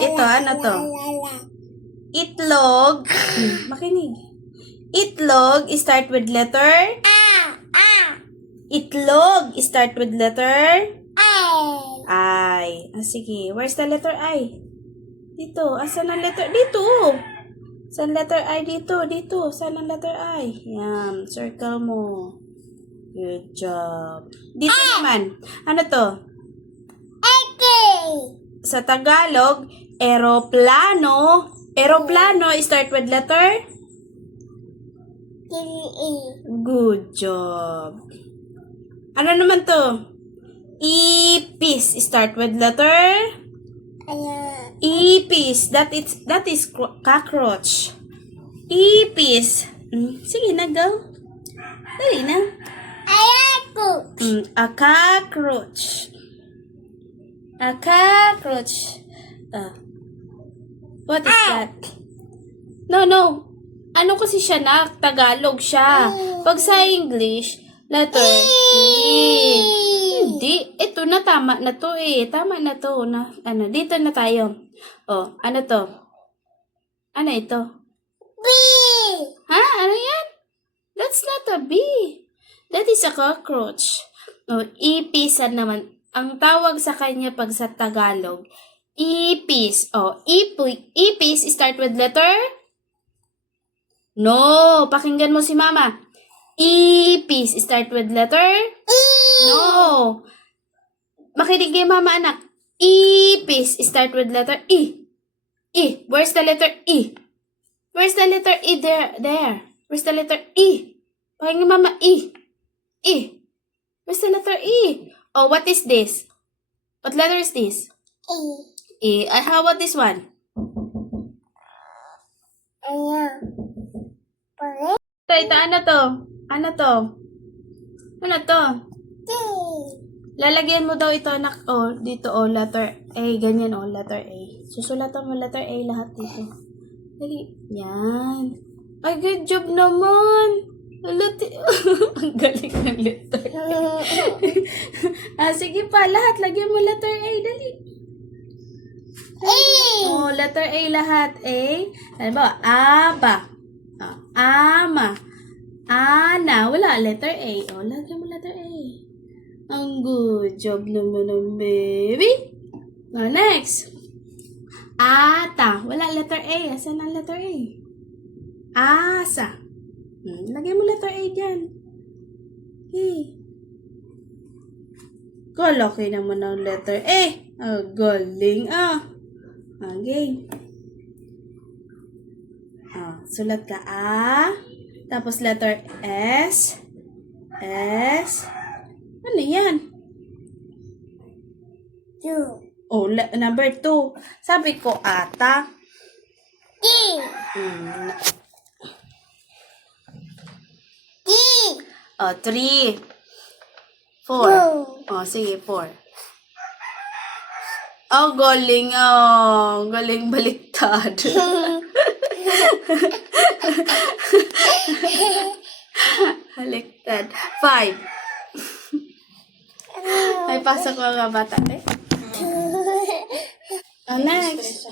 Ito, ano to? Itlog. Makinig. Itlog, start with letter? Itlog, start with letter? I. Sige. Where's the letter I? Dito. Asan ang letter? Dito. Saan letter I? Dito. Dito. Saan ang letter I? Yan. Circle mo. Good job. Dito naman. Ano to? Sa Tagalog, eroplano. Eroplano, start with letter? Good job. Ano naman to? Ipis, start with letter? Ipis. That is cockroach. Ipis. Sige na, go. Dali na. A cockroach. A cockroach. What is that? No. Ano kasi siya na? Tagalog siya. Pag sa English, letter E. Hindi. Ito na, tama na to eh. Tama na to. Dito na tayo. Ano to? Ano ito? B. Ha? Ano yan? That's not a bee. That is a cockroach. Ipisan naman. Ang tawag sa kanya pag sa Tagalog, ipis. Ipis, start with letter? No. Pakinggan mo si mama. Ipis, start with letter? No. Makinig kay mama, anak. Ipis, start with letter E. E. Where's the letter E? Where's the letter E? There. Where's the letter E? Pakinggan mama, E. E. Where's the letter E? What is this? What letter is this? E. How about this one? Ito, ano to? Ano to? Ano to? Lalagyan mo daw ito, anak. Dito, letter A. Ganyan, letter A. Susulatan mo letter A lahat dito. Dali. Yan. Ay, good job naman. Ang galing ng letter A. Sige pa, lahat. Lagyan mo letter A. Dali. Letter A lahat. A. Ano ba? Aba. Ama. Ana. Wala. Letter A. Lagyan mo letter A. Ang good job naman ng baby. Next. Ata. Wala letter A. Asan ang letter A? Asa. Lagyan mo letter A dyan. Okay. Kalaki naman ang letter A. Galing Okay. Sulat ka A. Tapos letter S. S. Ano yan? 2. Number 2. Sabi ko ata. D. 3. 4. Sige, 4. Galing. Galing baliktad. Baliktad. 5. Ay, pasok ko nga bata. Next.